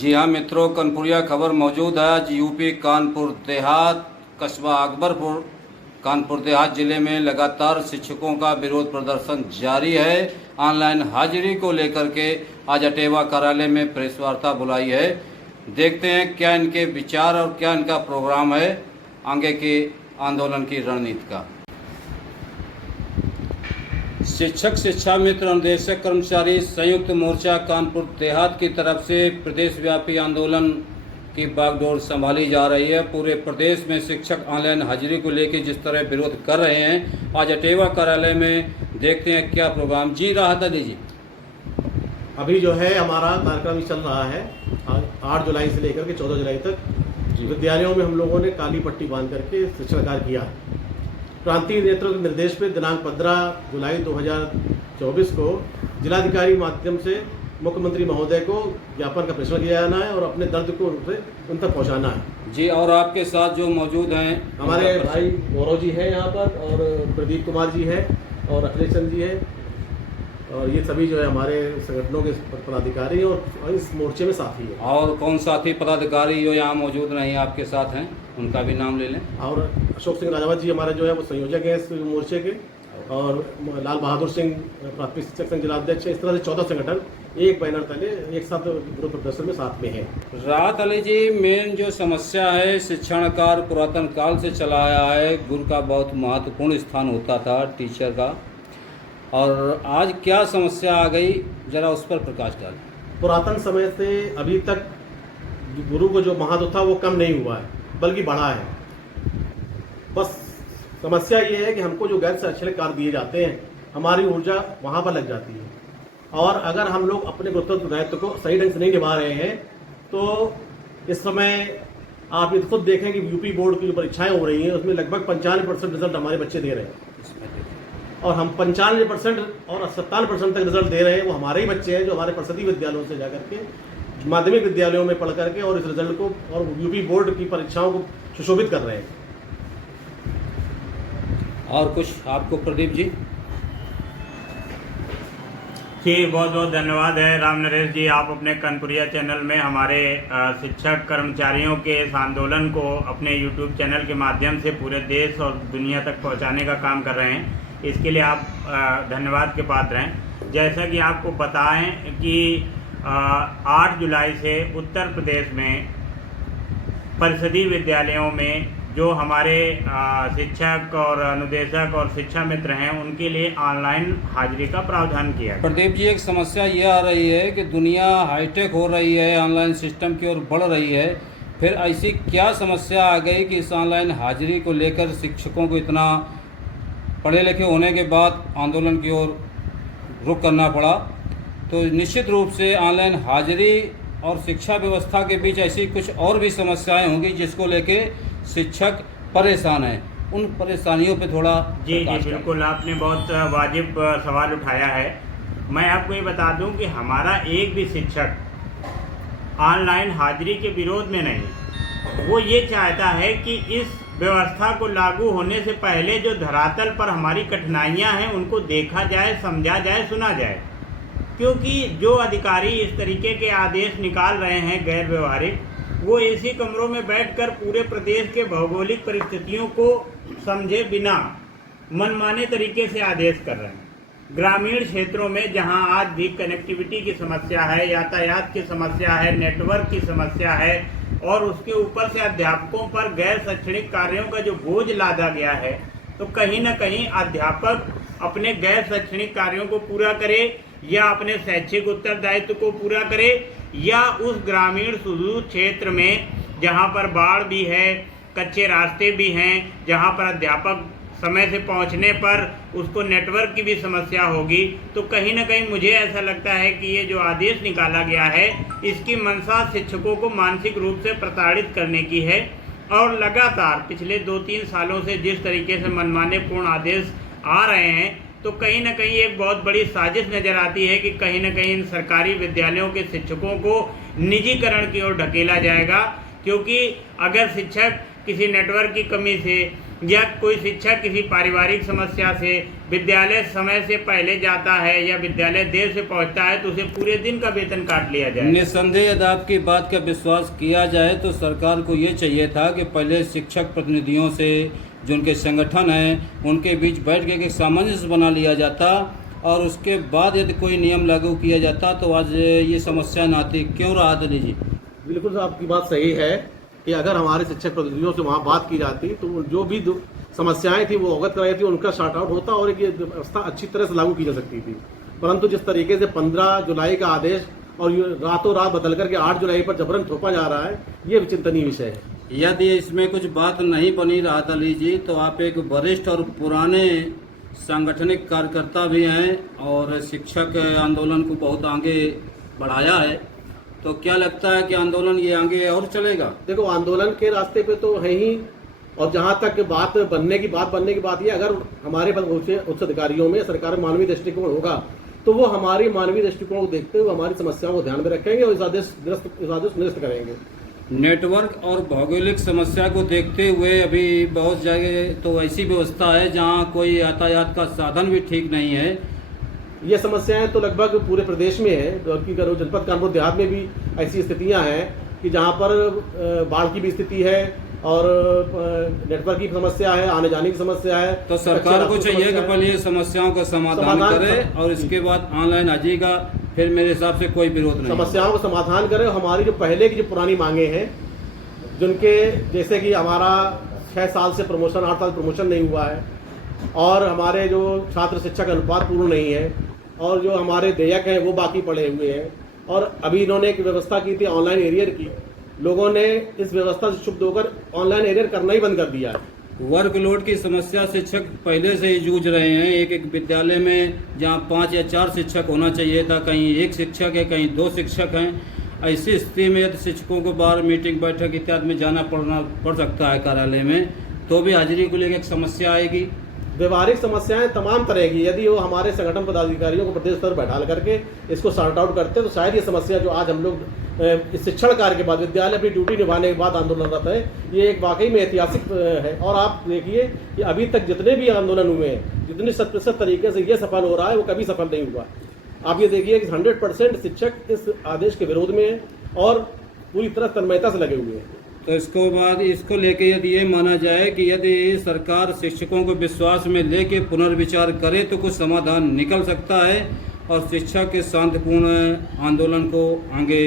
जी हाँ मित्रों, कानपुरिया खबर मौजूद है। आज यूपी कानपुर देहात कस्बा अकबरपुर कानपुर देहात जिले में लगातार शिक्षकों का विरोध प्रदर्शन जारी है। ऑनलाइन हाजिरी को लेकर के आज अटेवा कार्यालय में प्रेस वार्ता बुलाई है। देखते हैं क्या इनके विचार और क्या इनका प्रोग्राम है आगे के आंदोलन की रणनीति का। शिक्षक शिक्षा मित्र अनुदेशक कर्मचारी संयुक्त मोर्चा कानपुर देहात की तरफ से प्रदेश व्यापी आंदोलन की बागडोर संभाली जा रही है। पूरे प्रदेश में शिक्षक ऑनलाइन हाजिरी को लेकर जिस तरह विरोध कर रहे हैं, आज अटेवा कार्यालय में देखते हैं क्या प्रोग्राम। जी राहत अली जी, अभी जो है हमारा कार्यक्रम चल रहा है 8 जुलाई से लेकर के 14 जुलाई तक। विद्यालयों में हम लोगों ने काली पट्टी बांध करके शिक्षण कार्य किया। प्रांतीय नेतृत्व के निर्देश पे दिनांक 15 जुलाई 2024 को जिलाधिकारी माध्यम से मुख्यमंत्री महोदय को ज्ञापन का प्रेषण किया जाना है और अपने दर्द को उन तक पहुंचाना है। जी, और आपके साथ जो मौजूद हैं हमारे भाई गौरव जी हैं यहाँ पर, और प्रदीप कुमार जी हैं, और अखिलेश चंद जी हैं, और ये सभी जो है हमारे संगठनों के पदाधिकारी और इस मोर्चे में साथी हैं। और कौन साथी पदाधिकारी जो यहाँ मौजूद नहीं आपके साथ हैं, उनका भी नाम ले लें। और अशोक सिंह राजावत जी हमारे जो है वो संयोजक हैं इस मोर्चे के, और लाल बहादुर सिंह प्राथमिक शिक्षक संघ जिलाध्यक्ष है। इस तरह से 14 संगठन एक बैनर तले एक साथ विरोध प्रदर्शन में साथ में है। राहत अली जी, मेन जो समस्या है, शिक्षण कार्य पुरातन काल से चला आया है। गुरु का बहुत महत्वपूर्ण स्थान होता था, टीचर का, और आज क्या समस्या आ गई, जरा उस पर प्रकाश डालें। पुरातन समय से अभी तक गुरु को जो महत्व था वो कम नहीं हुआ है, बल्कि बढ़ा है। बस समस्या ये है कि हमको जो गैर शैक्षणिक कार्य दिए जाते हैं, हमारी ऊर्जा वहाँ पर लग जाती है, और अगर हम लोग अपने कर्तव्य दायित्व को सही ढंग से नहीं निभा रहे हैं तो इस समय आप ये खुद देखें कि यूपी बोर्ड की जो परीक्षाएं हो रही हैं उसमें लगभग 95% रिजल्ट हमारे बच्चे दे रहे हैं, और हम 95% और 57% तक रिजल्ट दे रहे हैं वो हमारे ही बच्चे हैं जो हमारे परिषदीय विद्यालयों से जाकर के माध्यमिक विद्यालयों में पढ़ करके और इस रिजल्ट को और यूपी बोर्ड की परीक्षाओं को सुशोभित कर रहे हैं। और कुछ आपको प्रदीप जी? जी, बहुत बहुत धन्यवाद है राम नरेश जी। आप अपने कानपुरिया चैनल में हमारे शिक्षक कर्मचारियों के इस आंदोलन को अपने यूट्यूब चैनल के माध्यम से पूरे देश और दुनिया तक पहुंचाने का काम कर रहे हैं। इसके लिए आप धन्यवाद के पात्र हैं। जैसा कि आपको बताएं कि 8 जुलाई से उत्तर प्रदेश में परिषदीय विद्यालयों में जो हमारे शिक्षक और अनुदेशक और शिक्षा मित्र हैं उनके लिए ऑनलाइन हाजिरी का प्रावधान किया है। प्रदीप जी, एक समस्या ये आ रही है कि दुनिया हाईटेक हो रही है, ऑनलाइन सिस्टम की ओर बढ़ रही है, फिर ऐसी क्या समस्या आ गई कि इस ऑनलाइन हाजिरी को लेकर शिक्षकों को इतना पढ़े लिखे होने के बाद आंदोलन की ओर रुख करना पड़ा? तो निश्चित रूप से ऑनलाइन हाजिरी और शिक्षा व्यवस्था के बीच ऐसी कुछ और भी समस्याएं होंगी जिसको लेके शिक्षक परेशान हैं। उन परेशानियों पे थोड़ा जी बिल्कुल, आपने बहुत वाजिब सवाल उठाया है। मैं आपको ये बता दूं कि हमारा एक भी शिक्षक ऑनलाइन हाजिरी के विरोध में नहीं, वो ये चाहता है कि इस व्यवस्था को लागू होने से पहले जो धरातल पर हमारी कठिनाइयां हैं उनको देखा जाए, समझा जाए, सुना जाए। क्योंकि जो अधिकारी इस तरीके के आदेश निकाल रहे हैं गैर व्यवहारिक, वो एसी कमरों में बैठकर पूरे प्रदेश के भौगोलिक परिस्थितियों को समझे बिना मनमाने तरीके से आदेश कर रहे हैं। ग्रामीण क्षेत्रों में जहां आज भी कनेक्टिविटी की समस्या है, यातायात की समस्या है, नेटवर्क की समस्या है, और उसके ऊपर से अध्यापकों पर गैर शैक्षणिक कार्यों का जो बोझ लादा गया है, तो कहीं ना कहीं अध्यापक अपने गैर शैक्षणिक कार्यों को पूरा करे या अपने शैक्षिक उत्तरदायित्व को पूरा करे, या उस ग्रामीण सुदूर क्षेत्र में जहां पर बाढ़ भी है, कच्चे रास्ते भी हैं, जहां पर अध्यापक समय से पहुंचने पर उसको नेटवर्क की भी समस्या होगी, तो कहीं ना कहीं मुझे ऐसा लगता है कि ये जो आदेश निकाला गया है इसकी मंशा शिक्षकों को मानसिक रूप से प्रताड़ित करने की है। और लगातार पिछले 2-3 सालों से जिस तरीके से मनमाने पूर्ण आदेश आ रहे हैं, तो कहीं ना कहीं एक बहुत बड़ी साजिश नज़र आती है कि कहीं ना कहीं इन सरकारी विद्यालयों के शिक्षकों को निजीकरण की ओर ढकेला जाएगा। क्योंकि अगर शिक्षक किसी नेटवर्क की कमी से या कोई शिक्षक किसी पारिवारिक समस्या से विद्यालय समय से पहले जाता है या विद्यालय देर से पहुंचता है तो उसे पूरे दिन का वेतन काट लिया जाए। निस्संदेह यदि आपकी बात का विश्वास किया जाए तो सरकार को ये चाहिए था कि पहले शिक्षक प्रतिनिधियों से, जो उनके संगठन हैं, उनके बीच बैठ के एक सामंजस्य बना लिया जाता और उसके बाद यदि कोई नियम लागू किया जाता तो आज ये समस्या न आती। क्यों रहा दली जी? बिल्कुल आपकी बात सही है कि अगर हमारे शिक्षक प्रतिनिधियों से वहाँ बात की जाती तो जो भी समस्याएं थी वो अवगत कराई थी, उनका शार्ट आउट होता और एक ये व्यवस्था अच्छी तरह से लागू की जा सकती थी। परंतु जिस तरीके से 15 जुलाई का आदेश और रातों रात बदल करके 8 जुलाई पर जबरन थोपा जा रहा है, ये चिंतनीय विषय है। यदि इसमें कुछ बात नहीं बनी राहत अली जी, तो आप एक वरिष्ठ और पुराने सांगठनिक कार्यकर्ता भी हैं और शिक्षक आंदोलन को बहुत आगे बढ़ाया है, तो क्या लगता है कि आंदोलन ये आगे और चलेगा? देखो, आंदोलन के रास्ते पे तो है ही, और जहाँ तक बात बनने की बात ये, अगर हमारे उच्च अधिकारियों में सरकार में मानवीय दृष्टिकोण होगा तो वो हमारी मानवीय दृष्टिकोण को देखते हुए हमारी समस्याओं को ध्यान में रखेंगे और इस आदेश निरस्त करेंगे। नेटवर्क और भौगोलिक समस्या को देखते हुए अभी बहुत जगह तो ऐसी व्यवस्था है जहाँ कोई यातायात का साधन भी ठीक नहीं है। ये समस्याएं तो लगभग पूरे प्रदेश में है, जबकि जनपद कानपुर देहात में भी ऐसी स्थितियां हैं कि जहां पर बाढ़ की भी स्थिति है और नेटवर्क की समस्या है, आने जाने की समस्या है। तो सरकार को चाहिए कि पहले समस्याओं का समाधान करे और इसके बाद ऑनलाइन आ जाएगा, फिर मेरे हिसाब से कोई विरोध नहीं। समस्याओं का समाधान करे। हमारी जो पहले की जो पुरानी मांगे हैं, जिनके जैसे कि हमारा 6 साल से प्रमोशन, 8 साल प्रमोशन नहीं हुआ है और हमारे जो छात्र शिक्षक अनुपात पूर्ण नहीं है और जो हमारे देयक हैं वो बाकी पड़े हुए हैं, और अभी इन्होंने एक व्यवस्था की थी ऑनलाइन एरियर की, लोगों ने इस व्यवस्था से क्षुब्ध होकर ऑनलाइन एरियर करना ही बंद कर दिया है। वर्कलोड की समस्या शिक्षक पहले से ही जूझ रहे हैं। एक विद्यालय में जहां 5 या 4 शिक्षक होना चाहिए था, कहीं 1 शिक्षक है, कहीं 2 शिक्षक हैं। ऐसी स्थिति में यदि शिक्षकों को बाहर मीटिंग, बैठक इत्यादि में जाना पड़ सकता है कार्यालय में, तो भी हाजिरी को लेकर एक समस्या आएगी। व्यवहारिक समस्याएं तमाम तरह की, यदि वो हमारे संगठन पदाधिकारियों को प्रदेश स्तर बैठा करके इसको सॉर्ट आउट करते तो शायद ये समस्या जो आज हम लोग इस शिक्षण कार्य के बाद, विद्यालय अपनी ड्यूटी निभाने के बाद आंदोलनरत है, ये एक वाकई में ऐतिहासिक है। और आप देखिए कि अभी तक जितने भी आंदोलन हुए हैं, जितने 100% तरीके से ये सफल हो रहा है, वो कभी सफल नहीं हुआ। आप ये देखिए कि 100% शिक्षक इस आदेश के विरोध में है और पूरी तरह तन्मयता से लगे हुए हैं। तो इसको लेके यदि ये माना जाए कि यदि सरकार शिक्षकों को विश्वास में लेके पुनर्विचार करे तो कुछ समाधान निकल सकता है और शिक्षक के शांतिपूर्ण आंदोलन को आगे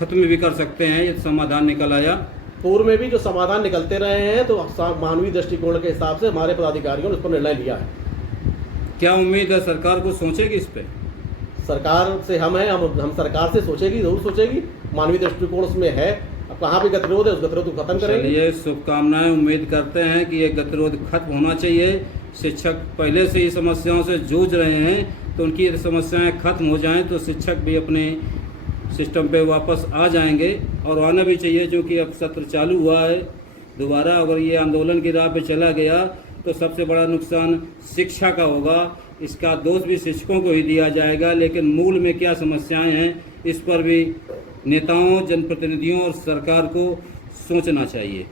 खत्म भी कर सकते हैं यदि समाधान निकल आया। पूर्व में भी जो समाधान निकलते रहे हैं, तो मानवीय दृष्टिकोण के हिसाब से हमारे पदाधिकारियों ने उस पर निर्णय लिया है। क्या उम्मीद है सरकार को सोचेगी इस पे? सरकार से हम हैं, हम सरकार से सोचेगी, जरूर सोचेगी। मानवीय दृष्टिकोण उसमें है, अब कहाँ भी गतिरोध है उस गतिरोध को खत्म करेंगे। चलिए, शुभकामनाएं। उम्मीद करते हैं कि ये गतिरोध खत्म होना चाहिए। शिक्षक पहले से ही समस्याओं से जूझ रहे हैं, तो उनकी समस्याएं खत्म हो जाएं तो शिक्षक भी अपने सिस्टम पे वापस आ जाएंगे और आना भी चाहिए, क्योंकि अब सत्र चालू हुआ है दोबारा। अगर ये आंदोलन की राह पे चला गया तो सबसे बड़ा नुकसान शिक्षा का होगा। इसका दोष भी शिक्षकों को ही दिया जाएगा, लेकिन मूल में क्या समस्याएं हैं इस पर भी नेताओं, जनप्रतिनिधियों और सरकार को सोचना चाहिए।